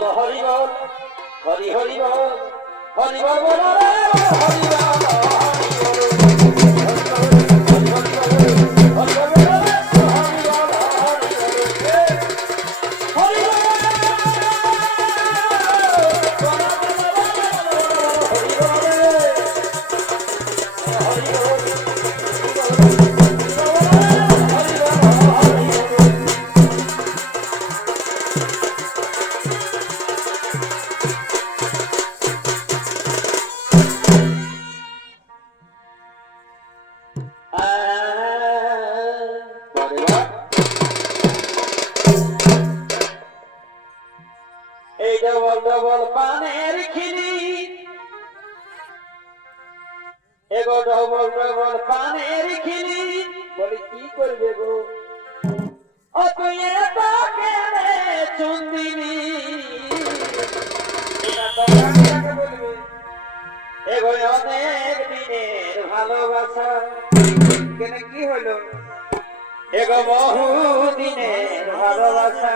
বল হরি বল হরি হরি বল হরি বল বল Hari double পানের খিলি এগো double double পানের খিলি বলি কি করবে গো ও তুই এটা কেনে চুন্দিনি এগো অনেক দিনের ভালোবাসা কেনে কি হইলো এগো বহু দিনের ভালোবাসা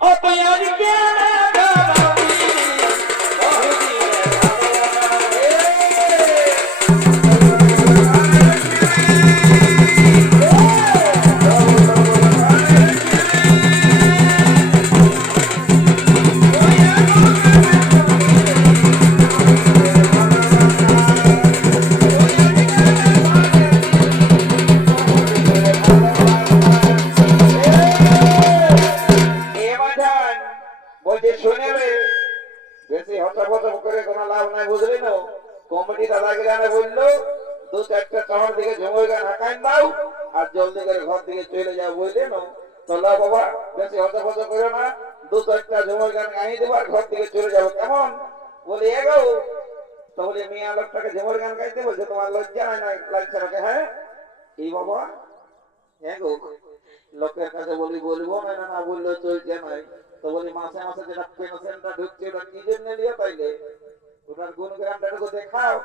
ও তুই আর কেনে কমিটি দাদাকে গানে বললো দু চারটা শহর দিকে ঝুমুর গান হাঁকান দাও আর জলদি করে ঘর দিকে চলে যাও বুঝলে না তো লা বাবা বেশি হতপত করো না দু চারটা ঝুমুর গান গাই দেবো আর ঘর দিকে চলে যাবো কেমন বলে এগো তো বলে মেয়ে লোকটাকে ঝুমুর গান গাইতে বলছে তোমার লজ্জা হয় না লাগছে নাকি হ্যাঁ এই বাবা এগো লোকের কাছে বলি বলবো না না বললেও চলছে নাই তো বলি মাসে মাসে যেটা পেনশনটা ঢুকছে ওটা কি জন্য নিয়ে পাইলে ওটার গুণগ্রামটাকে দেখাও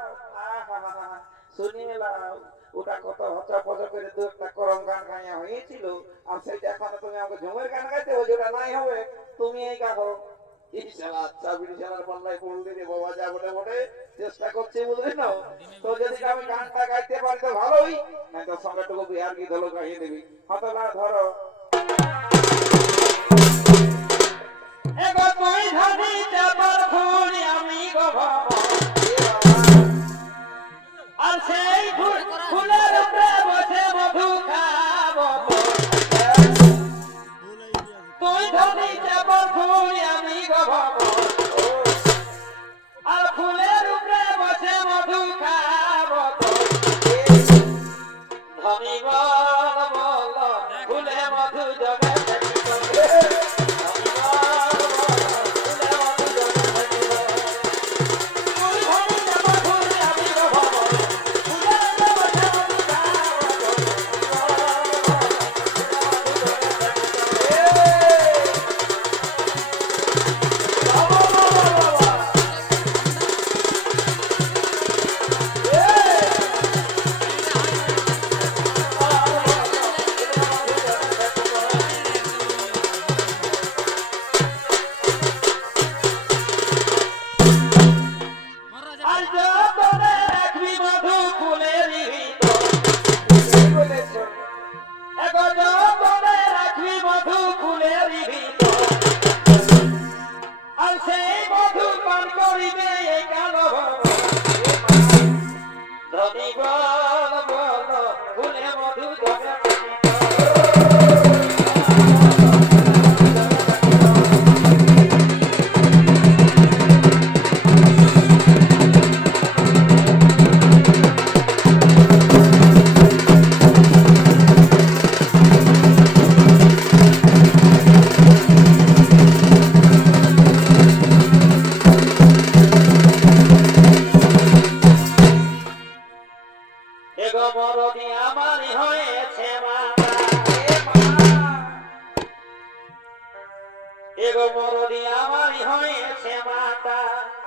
শুনি এলাম ওটা কত হচা পচা করে দু একটা করম গান গাইয়া হয়েছিল আর সেইটা এখন তুমি আমাকে ঝুমের গান গাইতে বলছো ওটা নাই হবে তুমি এই গাও আচ্ছা বিড়িশালার পাল্লায় পড়লি রে বাবা যা বটে বটে চেষ্টা করছি বুঝলি না তো যদি আমি গানটা গাইতে পারি তো ভালোই না তো সঙ্গেটুকু বিহার কি ধলো গাইয়ে দিবি হয়তো না ধরো এগো তুই ধরি যাবার ফুল আমি গো বাবা আর সেই ফুলের উপরে বসে মধু খাবো তুই ধরি যাবার ফুল আমি গো বাবা আর ফুলের উপরে বসে মধু খাবো ধনী বল বল ফুলে মধু জগে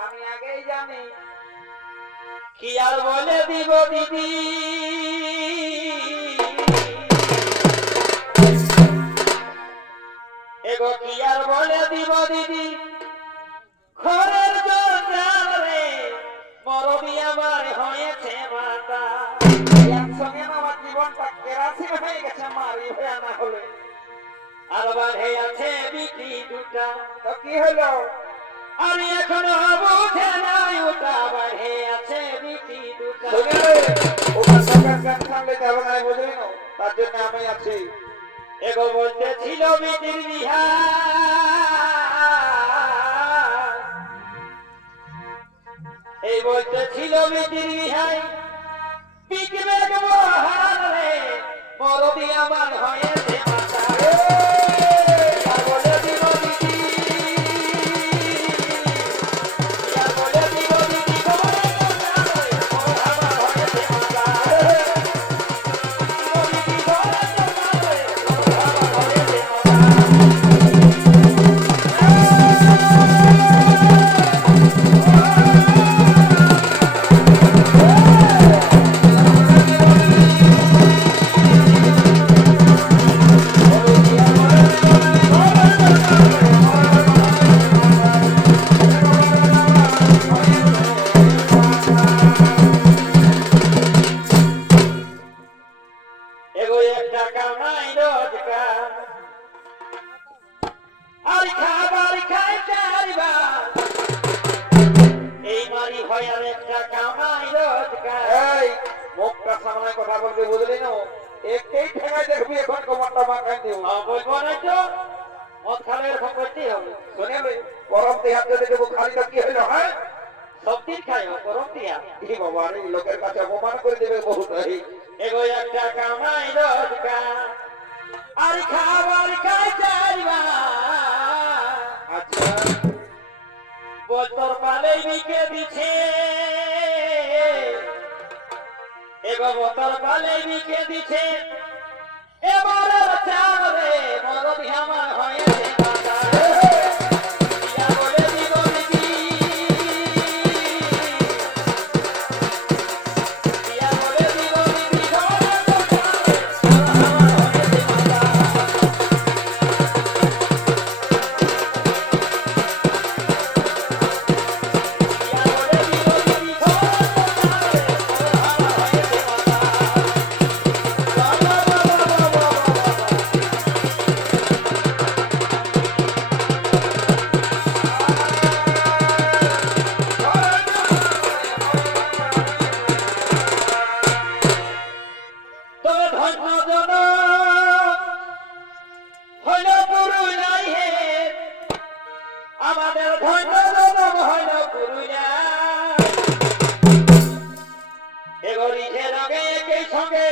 আমি আগেই জানি কি আর বলে দিব দিদি এগো কি আর বলে দিব দিদি ঘরের জঞ্জাল রে মরবি আমার হয়েছে মাতা একসঙ্গে না আমার জীবনটা কেরাসিন হয়ে গেছে মারি হয়ে না হলে। আর বাড়ে আছে বিটি দুটা তো কি হলো? আর এখনো বুঝে নাই ওটা বাড়ে আছে বিটি দুটা শুনে ওখান সরকার গান সামলে যাবে না বুঝলি না, তার জন্য আমি আছি। এগো বলতে ছিল বিটির বিহা এই বলতে ছিল বিটির বিহাই বিকবে মহান রে মরবি আমার হয়েছে মাতা আর বলে দিব দিদি আর বলে দিব দিদি ঘরের জঞ্জাল রে আমার হয়েছে মাতা দিদি ঘরের জঞ্জাল রে আমার হয়েছে মাতা এগো একটা কামাই রোজগার আর খাবার খাই চারবার এই মারি হয় আর একটা কামাই রোজগার এই মুখটা সামনে কথা বলবি বুঝলি না, একটাই ঠেঙাই দেখবি এখন কমান্ডা মাখাই দিব। বলবো না তো মদ খালে এরকম করতেই হবে শুনে গরম দেহাত যদি দেবো খালি তো কি হইলো? হ্যাঁ সব দিন খাই গরম দিয়া কি বাবা রে, লোকের কাছে অপমান করে দেবে বহুত। এগো একটা কামাই রোজগার আর খাবার খাই চারবার আচ্ছা বছর পালেই বিকে দিছে এগো বছর পালেই বিকে দিছে এবার চাল রে মরবি আমার হয়েছে মাতা ইয়া বলে দিব দিদি ইয়া বলে দিব দিদি ঘরের জঞ্জাল রে আমার হয়েছে মাতা ইয়া বলে দিব দিদি ঘরের জঞ্জাল রে আমার হয়েছে মাতা তবে ধন্য জন হইল পুরুলাই হে আমাদের ধন্য জন হইল পুরুলা এগো নিজে রঙে একে সঙ্গে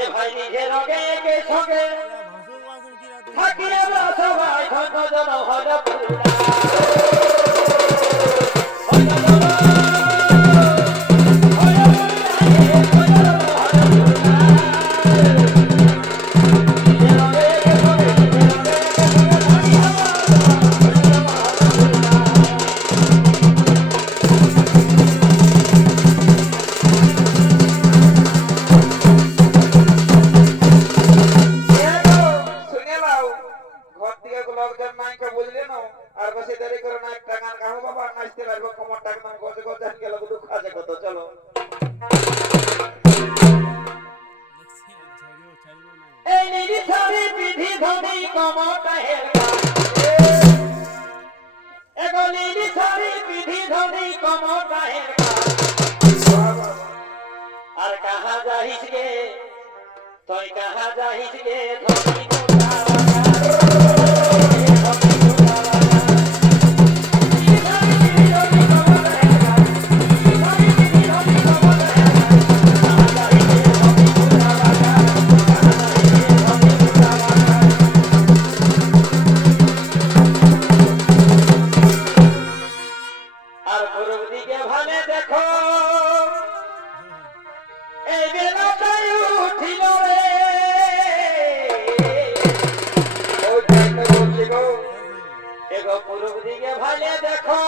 এ ভাই নিজে রঙে একে সঙ্গে থাকি আমরা সবাই ধন্য জন হইল পুরুলা হইল জন শুনে নাও, ঘর থেকে লোকজন নাইকে বুঝলি না, আর বেশি দেরি করে না একটা গান গাও বাবা, নাচতে পারবো কোমরটা একদম গজে গজে গেল দুঃখ আছে কত। চলো এই নিরি ছাড়ি বিধি ধনি কমটা হেলকা এগো নিরি ছাড়ি বিধি ধনি কমটা হেলকা আর কাহা যাহিস গে তুই কাহা যাহিস গে ধনি মোটা আর পূর্ব দিকে ভালে দেখো এই বেলাটাই উঠিল রে ওই টাইমে বলছি গো, এগো পূর্ব দিকে ভালে দেখো